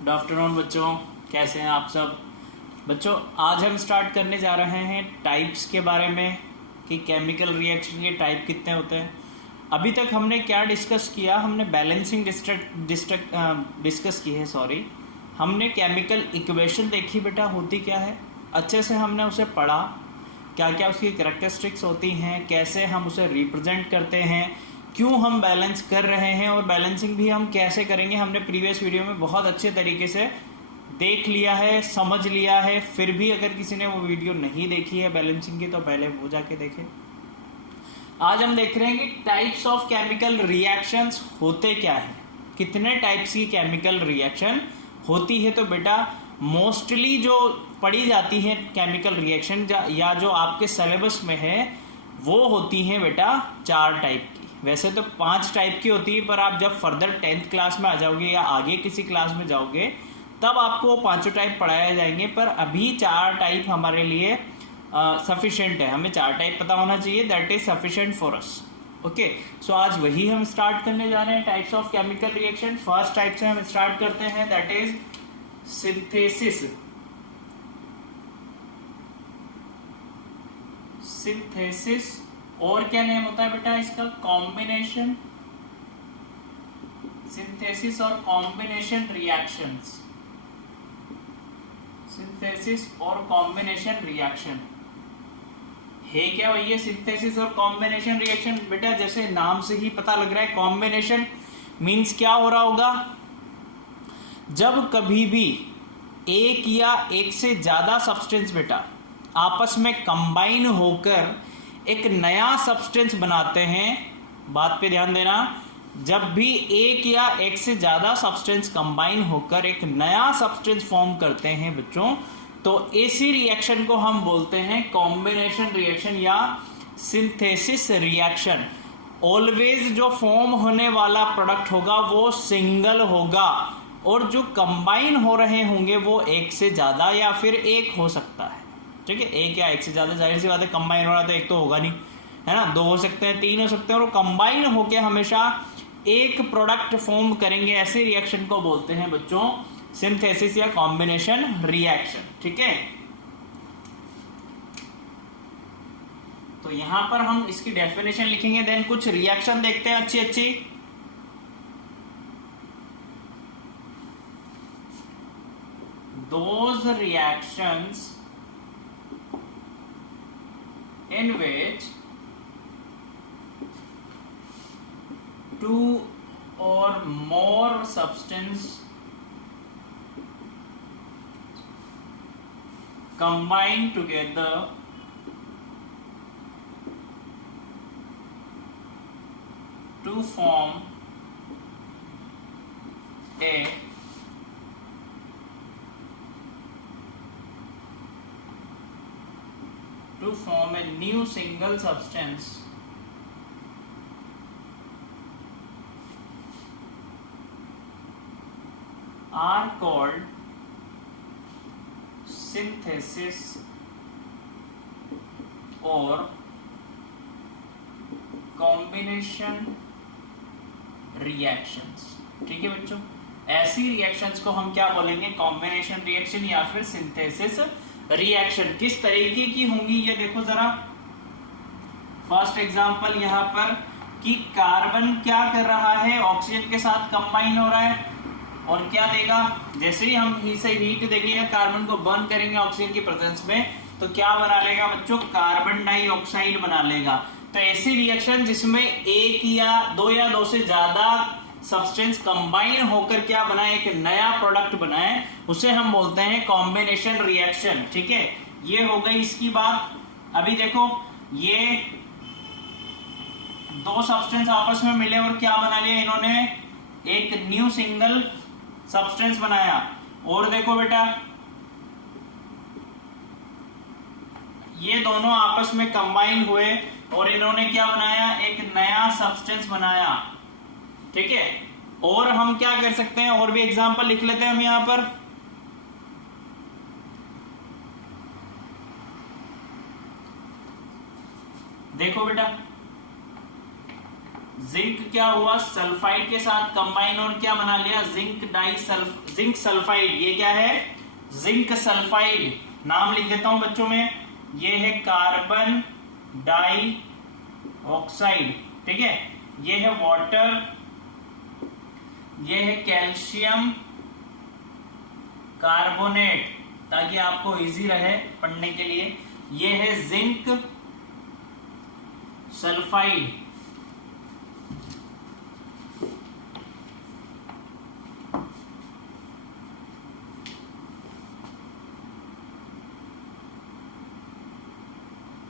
Good afternoon बच्चों, कैसे हैं आप सब। बच्चों आज हम स्टार्ट करने जा रहे हैं टाइप्स के बारे में कि केमिकल रिएक्शन के टाइप कितने होते हैं। अभी तक हमने क्या डिस्कस किया, हमने बैलेंसिंग डिस्कस की है, सॉरी। हमने केमिकल इक्वेशन देखी बेटा होती क्या है, अच्छे से हमने उसे पढ़ा, क्या क्या उसकी कैरेक्टरिस्टिक्स होती हैं, कैसे हम उसे रिप्रेजेंट करते हैं, क्यों हम बैलेंस कर रहे हैं और बैलेंसिंग भी हम कैसे करेंगे, हमने प्रीवियस वीडियो में बहुत अच्छे तरीके से देख लिया है, समझ लिया है। फिर भी अगर किसी ने वो वीडियो नहीं देखी है बैलेंसिंग की तो पहले वो जाके देखें। आज हम देख रहे हैं कि टाइप्स ऑफ केमिकल रिएक्शंस होते क्या है, कितने टाइप्स की केमिकल रिएक्शन होती है। तो बेटा मोस्टली जो पढ़ी जाती है केमिकल रिएक्शन या जो आपके सिलेबस में है वो होती है बेटा 4 टाइप की। वैसे तो 5 टाइप की होती है, पर आप जब फर्दर 10th क्लास में आ जाओगे या आगे किसी क्लास में जाओगे तब आपको वो 5 टाइप पढ़ाए जाएंगे, पर अभी 4 टाइप हमारे लिए सफिशिएंट है। हमें 4 टाइप पता होना चाहिए, that is sufficient for us. Okay, so आज वही हम स्टार्ट करने जा रहे हैं, types of chemical reaction. First type से हम स्टार्ट करते हैं, दैट इज सिंथेसिस। सिंथेसिस और क्या नेम होता है बेटा इसका, कॉम्बिनेशन। सिंथेसिस और कॉम्बिनेशन रिएक्शंस, सिंथेसिस और कॉम्बिनेशन रिएक्शन है क्या भैया सिंथेसिस और कॉम्बिनेशन रिएक्शन। बेटा जैसे नाम से ही पता लग रहा है, कॉम्बिनेशन मींस क्या हो रहा होगा, जब कभी भी एक या एक से ज्यादा सब्सटेंस बेटा आपस में कंबाइन होकर एक नया सब्सटेंस बनाते हैं। बात पे ध्यान देना, जब भी एक या एक से ज्यादा सब्सटेंस कंबाइन होकर एक नया सब्सटेंस फॉर्म करते हैं बच्चों, तो ऐसी रिएक्शन को हम बोलते हैं कॉम्बिनेशन रिएक्शन या सिंथेसिस रिएक्शन। ऑलवेज जो फॉर्म होने वाला प्रोडक्ट होगा वो सिंगल होगा और जो कंबाइन हो रहे होंगे वो एक से ज्यादा या फिर एक हो सकता है। ठीक है, एक या एक से ज्यादा, जाहिर सी बात है कंबाइन हो रहा तो एक तो होगा नहीं, है ना। 2 हो सकते हैं, 3 हो सकते हैं, और कंबाइन होके हमेशा एक प्रोडक्ट फॉर्म करेंगे। ऐसे रिएक्शन को बोलते हैं बच्चों सिंथेसिस या कॉम्बिनेशन रिएक्शन। ठीक है, तो यहां पर हम इसकी डेफिनेशन लिखेंगे, देन कुछ रिएक्शन देखते हैं अच्छी अच्छी। Those reactions in which 2 or more substance combine together to form a new single substance are called synthesis or combination reactions। ठीक है बच्चों, ऐसी रिएक्शंस को हम क्या बोलेंगे, कॉम्बिनेशन रिएक्शन या फिर सिंथेसिस रिएक्शन। किस तरीके की होंगी ये देखो जरा। फर्स्ट एग्जांपल यहाँ पर कि कार्बन क्या कर रहा है, ऑक्सीजन के साथ कंबाइन हो रहा है और क्या देगा, जैसे ही हम इसे हीट देंगे या कार्बन को बर्न करेंगे ऑक्सीजन की प्रेजेंस में, तो क्या बना लेगा बच्चों, कार्बन डाइऑक्साइड बना लेगा। तो ऐसी रिएक्शन जिसमें एक या दो से ज्यादा सब्सटेंस कंबाइन होकर क्या बनाए, एक नया प्रोडक्ट बनाए, उसे हम बोलते हैं कॉम्बिनेशन रिएक्शन। ठीक है, ये हो गई इसकी बात। अभी देखो, ये 2 सब्सटेंस आपस में मिले और क्या बना लिया इन्होंने, एक न्यू सिंगल सब्सटेंस बनाया। और देखो बेटा, ये दोनों आपस में कंबाइन हुए और इन्होंने क्या बनाया, एक नया सब्सटेंस बनाया। ठीक है, और हम क्या कर सकते हैं, और भी एग्जांपल लिख लेते हैं हम यहां पर। देखो बेटा, जिंक क्या हुआ, सल्फाइड के साथ कंबाइन और क्या बना लिया, जिंक सल्फाइड। ये क्या है, जिंक सल्फाइड। नाम लिख देता हूं बच्चों में, ये है कार्बन डाई ऑक्साइड, ठीक है। ये है वाटर, ये है कैल्शियम कार्बोनेट, ताकि आपको इजी रहे पढ़ने के लिए। ये है जिंक सल्फाइड।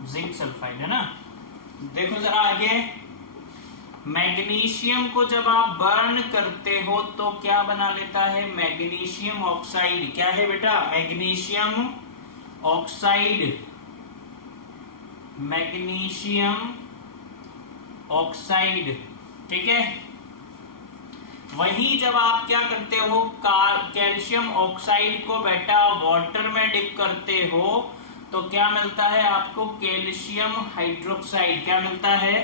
जिंक सल्फाइड है ना। देखो जरा आगे, मैग्नीशियम को जब आप बर्न करते हो तो क्या बना लेता है, मैग्नीशियम ऑक्साइड। क्या है बेटा, मैग्नीशियम ऑक्साइड, मैग्नीशियम ऑक्साइड, ठीक है। वहीं जब आप क्या करते हो, कैल्शियम ऑक्साइड को बेटा वाटर में डिप करते हो तो क्या मिलता है आपको, कैल्शियम हाइड्रोक्साइड। क्या मिलता है,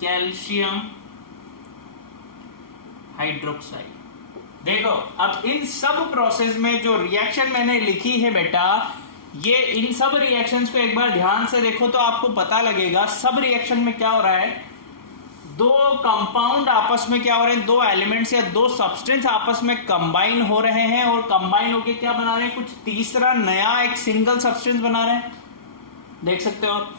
कैल्शियम हाइड्रोक्साइड। देखो अब इन सब प्रोसेस में जो रिएक्शन मैंने लिखी है बेटा, ये इन सब रिएक्शंस को एक बार ध्यान से देखो तो आपको पता लगेगा सब रिएक्शन में क्या हो रहा है। दो कंपाउंड आपस में क्या हो रहे हैं, दो एलिमेंट्स या दो सब्सटेंस आपस में कंबाइन हो रहे हैं और कंबाइन होके क्या बना रहे हैं, कुछ तीसरा नया एक सिंगल सब्सटेंस बना रहे हैं। देख सकते हो आप,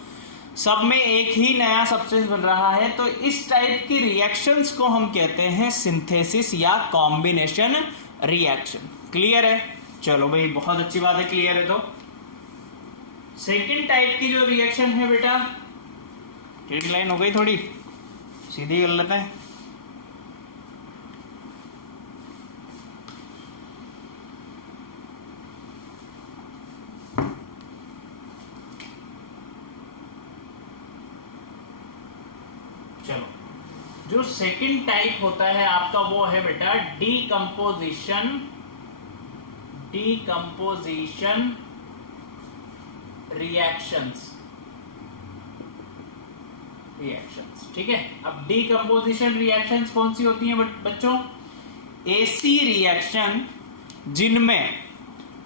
सब में एक ही नया सब्सटेंस बन रहा है। तो इस टाइप की रिएक्शंस को हम कहते हैं सिंथेसिस या कॉम्बिनेशन रिएक्शन। क्लियर है, चलो भाई बहुत अच्छी बात है, क्लियर है। तो सेकेंड टाइप की जो रिएक्शन है बेटा, स्ट्रेट लाइन हो गई, थोड़ी सीधी कर लेते हैं। चलो, जो सेकंड टाइप होता है आपका वो है बेटा डीकंपोजिशन रिएक्शंस, ठीक है। अब डीकंपोजिशन रिएक्शंस कौन सी होती हैं बच्चों, ऐसी रिएक्शन जिनमें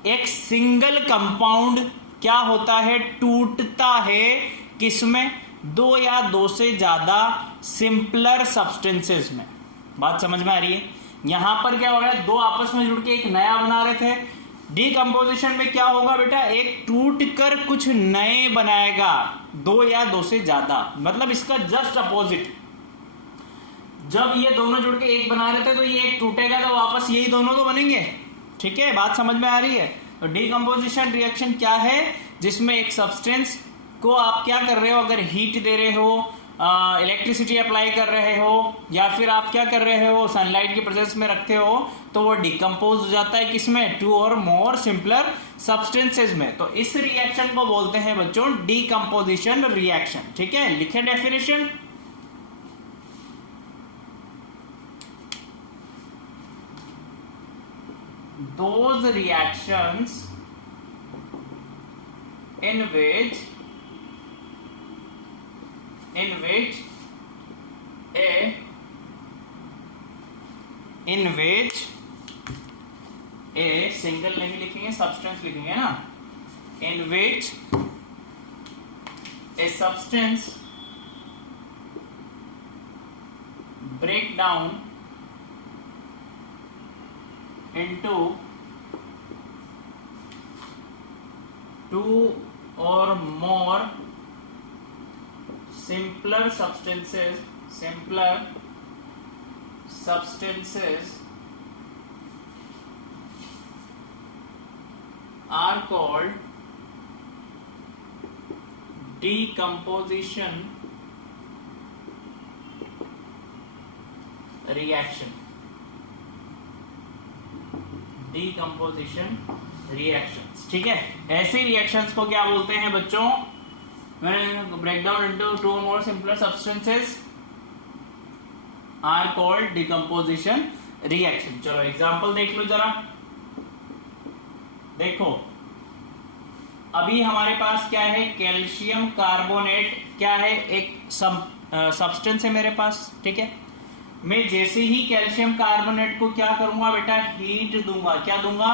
एक सिंगल कंपाउंड क्या होता है, टूटता है किसमें, दो या दो से ज्यादा सिंपलर सब्सटेंसेस में। बात समझ में आ रही है। यहां पर क्या हो रहा है, दो आपस में जुड़ के एक नया बना रहे थे। डीकंपोजिशन में क्या होगा बेटा, एक टूट कर कुछ नए बनाएगा, दो या दो से ज्यादा। मतलब इसका जस्ट अपोजिट, जब ये दोनों जुड़ के एक बना रहे थे तो ये एक टूटेगा तो वापस यही दोनों तो बनेंगे। ठीक है, बात समझ में आ रही है। तो डीकंपोजिशन रिएक्शन क्या है, जिसमें एक सब्सटेंस को आप क्या कर रहे हो, अगर हीट दे रहे हो, इलेक्ट्रिसिटी अप्लाई कर रहे हो, या फिर आप क्या कर रहे हो, सनलाइट की प्रेजेंस में रखते हो, तो वो डिकम्पोज हो जाता है किसमें, टू और मोर सिंपलर सब्सटेंसेस में। तो इस रिएक्शन को बोलते हैं बच्चों डीकंपोजिशन रिएक्शन। ठीक है, लिखे definition. Those reactions in which a single नहीं लिखेंगे, सब्सटेंस लिखेंगे ना, in which a substance break down into two or more simpler substances are called decomposition reaction। Decomposition reactions. ठीक है, ऐसे रिएक्शंस को क्या बोलते हैं बच्चों, break down into two more simpler substances are called decomposition reaction. चलो एग्जांपल देख लो जरा। देखो अभी हमारे पास क्या है, कैल्शियम कार्बोनेट क्या है, एक सब्सटेंस है मेरे पास, ठीक है। मैं जैसे ही कैल्शियम कार्बोनेट को क्या करूंगा बेटा, हीट दूंगा। क्या दूंगा,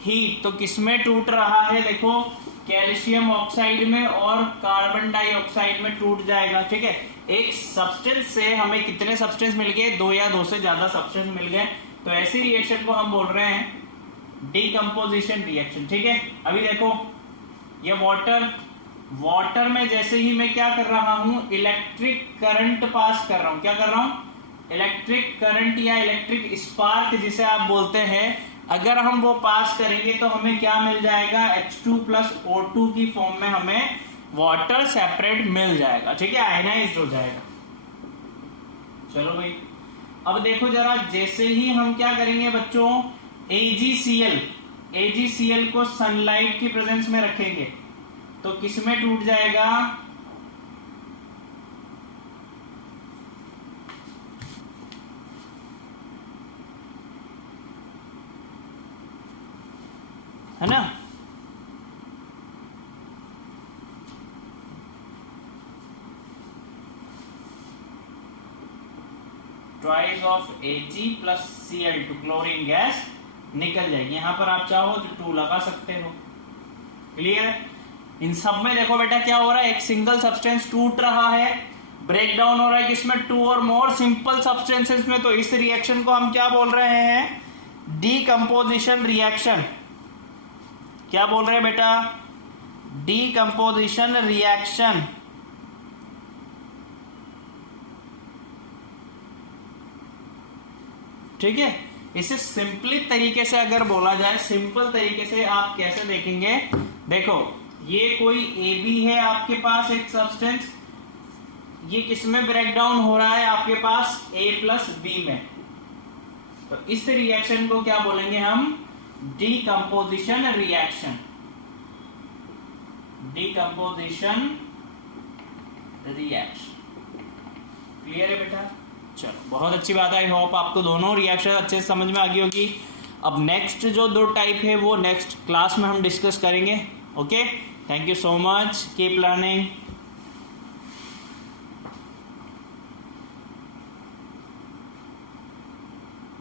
हीट। तो किसमें टूट रहा है, देखो कैल्शियम ऑक्साइड में और कार्बन डाइऑक्साइड में टूट जाएगा, ठीक है। एक सब्सटेंस से हमें कितने सब्सटेंस मिल गए, 2 या 2 से ज्यादा सब्सटेंस मिल गए। तो ऐसी रिएक्शन को हम बोल रहे हैं डीकंपोजिशन रिएक्शन, ठीक है। अभी देखो ये वाटर में जैसे ही मैं क्या कर रहा हूं, इलेक्ट्रिक करंट पास कर रहा हूं। क्या कर रहा हूं, इलेक्ट्रिक करंट या इलेक्ट्रिक स्पार्क जिसे आप बोलते हैं, अगर हम वो पास करेंगे तो हमें क्या मिल जाएगा, H2 + O2 की फॉर्म में हमें वाटर सेपरेट मिल जाएगा, ठीक है, आयनाइज्ड हो जाएगा। चलो भाई, अब देखो जरा, जैसे ही हम क्या करेंगे बच्चों, AgCl को सनलाइट की प्रेजेंस में रखेंगे तो किसमें टूट जाएगा, है ना। Twice of Ag + Cl2 chlorine gas निकल जाएगी। यहां पर आप चाहो तो 2 लगा सकते हो। क्लियर। इन सब में देखो बेटा क्या हो रहा है, एक सिंगल सब्सटेंस टूट रहा है, ब्रेक डाउन हो रहा है किसमें, 2 और मोर सिंपल सब्सटेंसेस में। तो इस रिएक्शन को हम क्या बोल रहे हैं, डीकंपोजिशन रिएक्शन। क्या बोल रहे हैं बेटा, डीकंपोजिशन रिएक्शन। ठीक है। इसे सिंपली तरीके से अगर बोला जाए, सिंपल तरीके से आप कैसे देखेंगे, देखो ये कोई AB है आपके पास एक सब्सटेंस, ये किसमें ब्रेक डाउन हो रहा है आपके पास, A + B में। तो इस रिएक्शन को क्या बोलेंगे हम, decomposition reaction. Decomposition reaction. Clear है बेटा। चलो बहुत अच्छी बात है। आई होप आपको दोनों रिएक्शन अच्छे से समझ में आ गई होगी। अब नेक्स्ट जो 2 टाइप है वो नेक्स्ट क्लास में हम डिस्कस करेंगे। Okay, thank you so much, keep learning.